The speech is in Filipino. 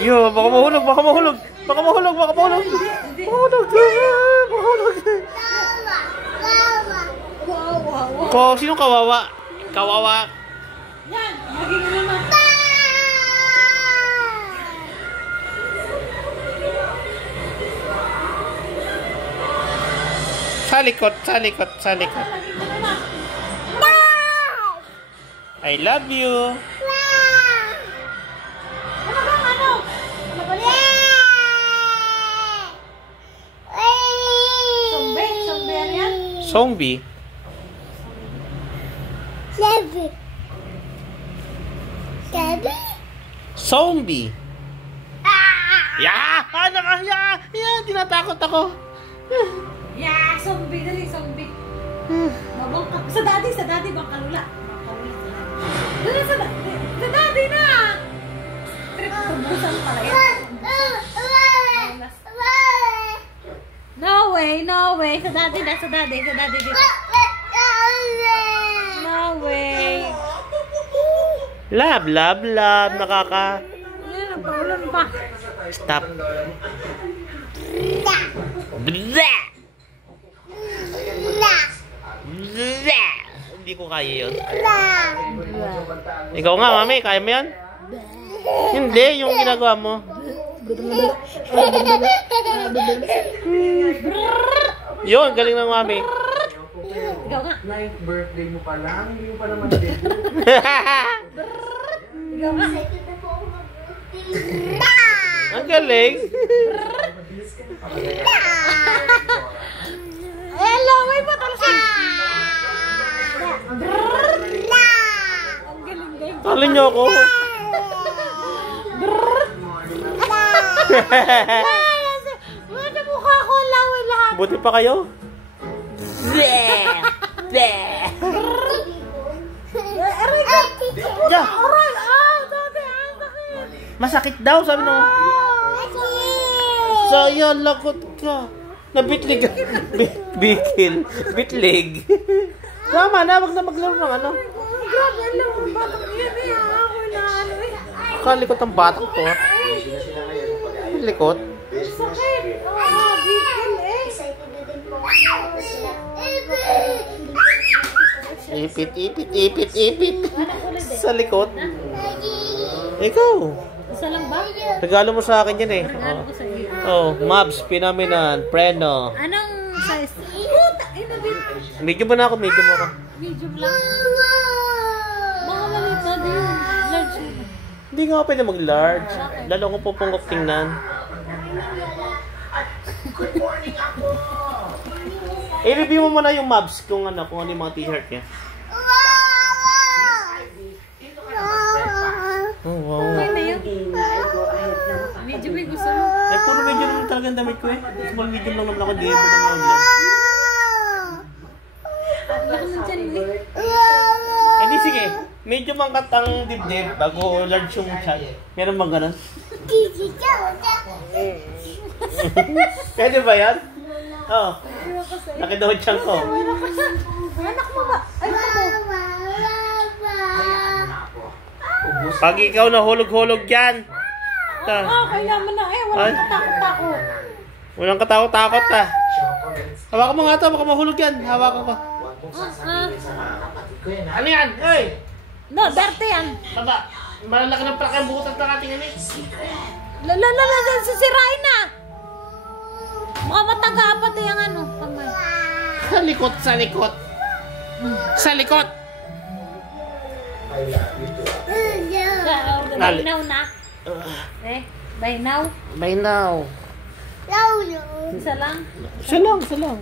Yo, baka mahulog, baka mahulog. Baka mahulog, baka mahulog. Mahulog. Mahulog. Ko, sino kawawa? Kawawa. Yan, maging ano na. Sa likod, sa likod, sa likod. I love you. Ano bang ano? Zombie? Zombie yan yan? Zombie. Zombie. Ya! Ya! Ya! Tinatakot ako. Yeah, zombie dali, zombie. Mabang ka. Sa daddy bang kalula. Dali sa daddy na. Trip tumbusan pala yan. No way, no way. Sa daddy dito. No way. Love, love, love. Nakaka... Yan, paulan pa. Stop. Blah! Blah! Hindi ko kaya yun. Ikaw nga, mami. Kaya mo yan? Hindi, yung ginagawa mo. Yun, galing ng mami. Ikaw nga. 9th birthday mo pa lang. Hindi mo pa naman dito. Ikaw nga. Ang galing. Hello, may patalsin. Ang galing. Tali niyo ako. Mga mukha ko laway lahat. Buti pa kayo. Aray ka. Yeah. Aray, dati, sakit. Masakit daw, sabi nung. Sayang, lagot ka. Nabitlig. Bikil. Bitlig. Tama na, wag na maglaro ng ano. Grabe, alam mo, batang yan eh. Ako na ano eh. Kalikot ang batak to. Likot. Sakit. Bigil eh. Ipit. Sa likod. Ikaw. Isa lang ba? Regalo mo sa akin yan eh. Regalo ko sa iyo. Oh, Mabs, Pinaminan, Preno. Anong size? Puta, inabit. Medium ba na ako? Medium ako. Medium lang. Baka maliit na din. Large. Hindi nga ako pwede mag-large. Lalo ko pupungkok tingnan. I-review mo muna yung Mabs kung ano yung mga t-shirt niya. Oh, wow. Okay na yun. Medium may gusto mo. Eh, puro medium naman talagang damit ko eh. Small medium lang naman ako. Di ba naman online? Laki mo dyan eh. Eh di sige. Medium ang katang dibdib bago large yung chan. Meron bang ganun? Pwede ba yan? Oo. Laki daw yung chan ko. Anak mo ba? Ay, ano mo? Pag ikaw nahulog-hulog yan. Okay naman na eh. Walang katakot-takot. Walang katakot-takot ah. Hawakan mo nga ito. Baka mahulog yan. Hawakan ko. Ano yan? Hey! No, darte yan. Baba. Malalaki ng plaka yung butas ng ating ano eh. Sisirain na. Baka mataga-apat eh yung ano. Sa likot, sa likot. Sa likot. By now na. Eh, by now. By now. Isa lang. Isa lang.